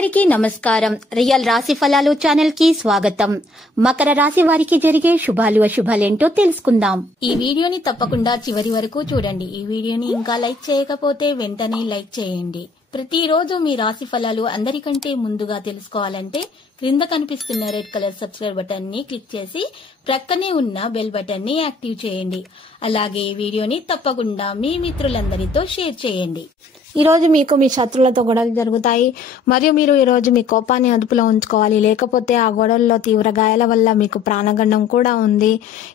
అందరికీ నమస్కారం. రియల్ రాశి ఫలాలు ఛానల్ కి స్వాగతం. మకర రాశి వారికి జరిగే శుభాలు అశుభాలేంటో తెలుసుకుందాం. ఈ వీడియోని తప్పకుండా చివరి వరకు చూడండి. ఈ వీడియోని ఇంకా లైక్ చేయకపోతే వెంటనే లైక్ చేయండి. ప్రతిరోజు మీ రాశి ఫలాలు అందరికంటే ముందుగా తెలుసుకోవాలంటే క్రింద కనిపిస్తున్న రెడ్ కలర్ సబ్స్క్రైబ్ బటన్ ని క్లిక్ చేసి ప్రక్కనే ఉన్న బెల్ బటన్ ని యాక్టివ్ చేయండి. అలాగే ఈ వీడియోని తప్పకుండా మీ మిత్రులందరితో షేర్ చేయండి. ఈ రోజు మీకు మీ శత్రువులతో గొడవలు జరుగుతాయి మరియు మీరు ఈ రోజు మీ కోపాన్ని అదుపులో ఉంచుకోవాలి. లేకపోతే ఆ గొడవల్లో తీవ్ర గాయాల వల్ల మీకు ప్రాణగండం కూడా ఉంది.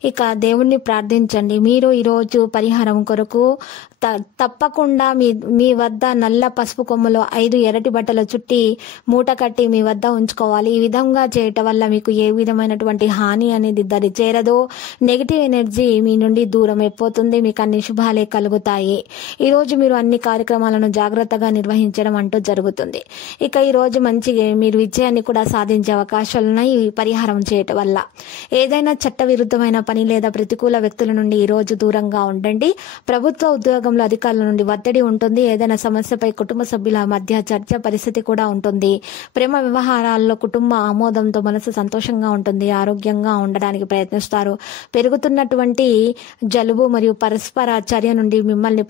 ఇక దేవుణ్ణి ప్రార్థించండి. మీరు ఈ రోజు పరిహారం కొరకు తప్పకుండా మీ వద్ద నల్ల పసుపు కొమ్ములో 5 ఎర్రటి బట్టలు చుట్టి మూట కట్టి మీ వద్ద ఉంచుకోవాలి. ఈ విధంగా చేయటం వల్ల మీకు ఏ విధమైనటువంటి హాని అనేది దరి చేరదు. నెగిటివ్ ఎనర్జీ మీ నుండి దూరం అయిపోతుంది. మీకు అన్ని శుభాలే కలుగుతాయి. ఈ రోజు మీరు అన్ని కార్యక్రమాలను జాగ్రత్తగా నిర్వహించడం అంటూ జరుగుతుంది. ఇక ఈ రోజు మంచి మీరు విజయాన్ని కూడా సాధించే అవకాశాలున్నాయి ఈ పరిహారం చేయటం వల్ల. ఏదైనా చట్ట విరుద్ధమైన పని లేదా ప్రతికూల వ్యక్తుల నుండి ఈ రోజు దూరంగా ఉండండి. ప్రభుత్వ ఉద్యోగంలో అధికారుల నుండి ఒత్తిడి ఉంటుంది. ఏదైనా సమస్యపై కుటుంబ సభ్యుల మధ్య చర్చ పరిస్థితి కూడా ఉంటుంది. ప్రేమ వ్యవహారాల్లో కుటుంబ ఆమోదంతో మనసు సంతోషంగా ఉంటుంది. ఆరోగ్యంగా ఉండడానికి ప్రయత్నిస్తారు. పెరుగుతున్నటువంటి జలుబు మరియు పరస్పర చర్య నుండి మిమ్మల్ని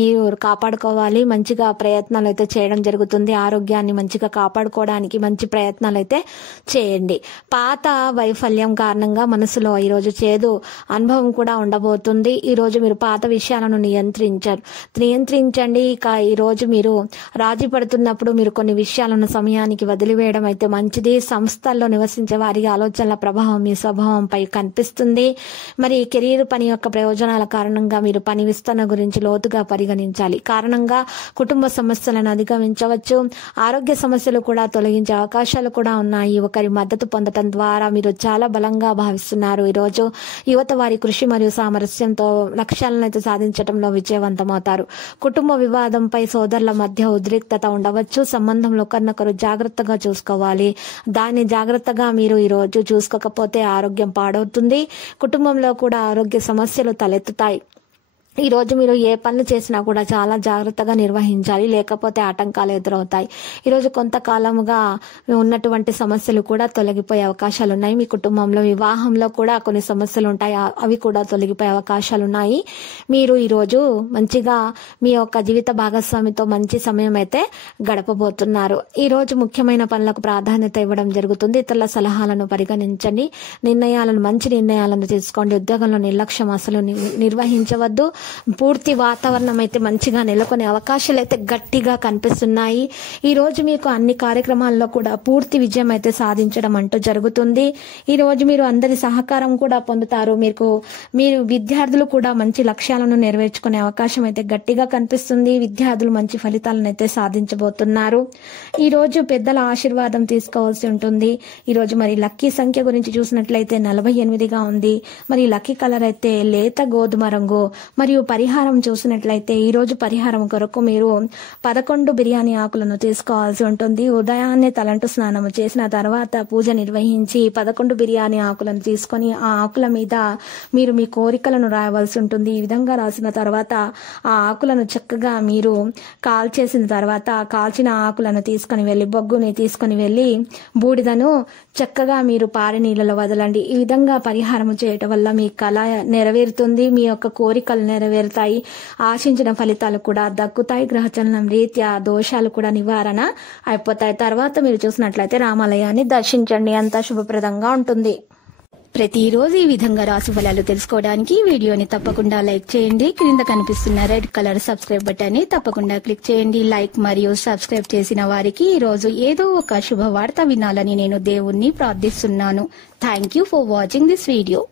మీరు కాపాడుకోవాలి. మంచిగా ప్రయత్నాలు అయితే చేయడం జరుగుతుంది. ఆరోగ్యాన్ని మంచిగా కాపాడుకోవడానికి మంచి ప్రయత్నాలు అయితే చేయండి. పాత వైఫల్యం కారణంగా మనసులో ఈరోజు చేదు అనుభవం కూడా ఉండబోతుంది. ఈ రోజు మీరు పాత విషయాలను నియంత్రించండి. ఇక ఈ రోజు మీరు రాజీ పడుతున్నప్పుడు మీరు కొన్ని విషయాలను సమయానికి వదిలివేయడం అయితే మంచిది. సంస్థల్లో నివసించే వారి ఆలోచనల ప్రభావం మీ స్వభావంపై కనిపిస్తుంది. మరి కెరీర్ పని యొక్క ప్రయోజనాల కారణంగా మీరు పని విస్తరణ గురించి లోతుగా పరిగణించాలి. కారణంగా కుటుంబ సమస్యలను అధిగమించవచ్చు. ఆరోగ్య సమస్యలు కూడా తొలగించే అవకాశాలు కూడా ఉన్నాయి. ఒకరి మద్దతు పొందడం ద్వారా మీరు చాలా బలంగా భావిస్తున్నారు. ఈరోజు యువత వారి కృషి మరియు సామరస్యంతో లక్ష్యాలను అయితే సాధించడంలో విజయవంతమవుతారు. కుటుంబ వివాదంపై సోదరుల మధ్య ఉద్రిక్తత ఉండవచ్చు. సంబంధంలో ఒకరినొకరు జాగ్రత్తగా చూసుకోవాలి. దాన్ని జాగ్రత్తగా మీరు ఈ రోజు చూసుకోకపోతే ఆరోగ్యం పాడవుతుంది. కుటుంబంలో కూడా ఆరోగ్య సమస్యలు తలెత్తుతాయి. ఈ రోజు మీరు ఏ పనులు చేసినా కూడా చాలా జాగ్రత్తగా నిర్వహించాలి. లేకపోతే ఆటంకాలు ఎదురవుతాయి. ఈరోజు కొంతకాలముగా ఉన్నటువంటి సమస్యలు కూడా తొలగిపోయే అవకాశాలు ఉన్నాయి. మీ కుటుంబంలో వివాహంలో కూడా కొన్ని సమస్యలు ఉంటాయి. అవి కూడా తొలగిపోయే అవకాశాలు ఉన్నాయి. మీరు ఈరోజు మంచిగా మీ యొక్క జీవిత భాగస్వామితో మంచి సమయం అయితే గడపబోతున్నారు. ఈ రోజు ముఖ్యమైన పనులకు ప్రాధాన్యత ఇవ్వడం జరుగుతుంది. ఇతరుల సలహాలను పరిగణించండి. మంచి నిర్ణయాలను తీసుకోండి. ఉద్యోగంలో నిర్లక్ష్యం అసలు నిర్వహించవద్దు. పూర్తి వాతావరణం అయితే మంచిగా నెలకొనే అవకాశాలు అయితే గట్టిగా కనిపిస్తున్నాయి. ఈ రోజు మీకు అన్ని కార్యక్రమాల్లో కూడా పూర్తి విజయం అయితే సాధించడం అంటూ జరుగుతుంది. ఈ రోజు మీరు అందరి సహకారం కూడా పొందుతారు. మీరు విద్యార్థులు కూడా మంచి లక్ష్యాలను నెరవేర్చుకునే అవకాశం అయితే గట్టిగా కనిపిస్తుంది. విద్యార్థులు మంచి ఫలితాలను అయితే సాధించబోతున్నారు. ఈ రోజు పెద్దల ఆశీర్వాదం తీసుకోవాల్సి ఉంటుంది. ఈ రోజు మరి లక్కీ సంఖ్య గురించి చూసినట్లయితే 48గా ఉంది. మరి లక్కీ కలర్ అయితే లేత గోధుమ రంగు. మరియు పరిహారం చూసినట్లయితే ఈ రోజు పరిహారం కొరకు మీరు 11 బిర్యానీ ఆకులను తీసుకోవాల్సి ఉంటుంది. ఉదయాన్నే తలంటు స్నానం చేసిన తర్వాత పూజ నిర్వహించి 11 బిర్యానీ ఆకులను తీసుకొని ఆ ఆకుల మీద మీరు మీ కోరికలను రాయవలసి ఉంటుంది. ఈ విధంగా రాసిన తర్వాత ఆ ఆకులను చక్కగా మీరు కాల్చేసిన తర్వాత కాల్చిన ఆకులను తీసుకొని వెళ్ళి బొగ్గుని తీసుకొని వెళ్ళి బూడిదను చక్కగా మీరు పారే నీళ్ళలో వదలండి. ఈ విధంగా పరిహారం చేయటం వల్ల మీ కళ నెరవేరుతుంది. మీ యొక్క కోరికలు నెరవేరుతాయి. ఆశించిన ఫలితాలు కూడా దక్కుతాయి. గ్రహచలనం రీత్యా దోషాలు కూడా నివారణ అయిపోతాయి. తర్వాత మీరు చూసినట్లయితే రామాలయాన్ని దర్శించండి. అంతా శుభప్రదంగా ఉంటుంది. ప్రతిరోజు ఈ విధంగా రాశి ఫలాలు తెలుసుకోవడానికి వీడియోని తప్పకుండా లైక్ చేయండి. క్రింద కనిపిస్తున్న రెడ్ కలర్ సబ్స్క్రైబ్ బటన్ ని తప్పకుండా క్లిక్ చేయండి. లైక్ మరియు సబ్స్క్రైబ్ చేసిన వారికి ఈ రోజు ఏదో ఒక శుభవార్త వినాలని నేను దేవుణ్ణి ప్రార్థిస్తున్నాను. Thank you for watching this video.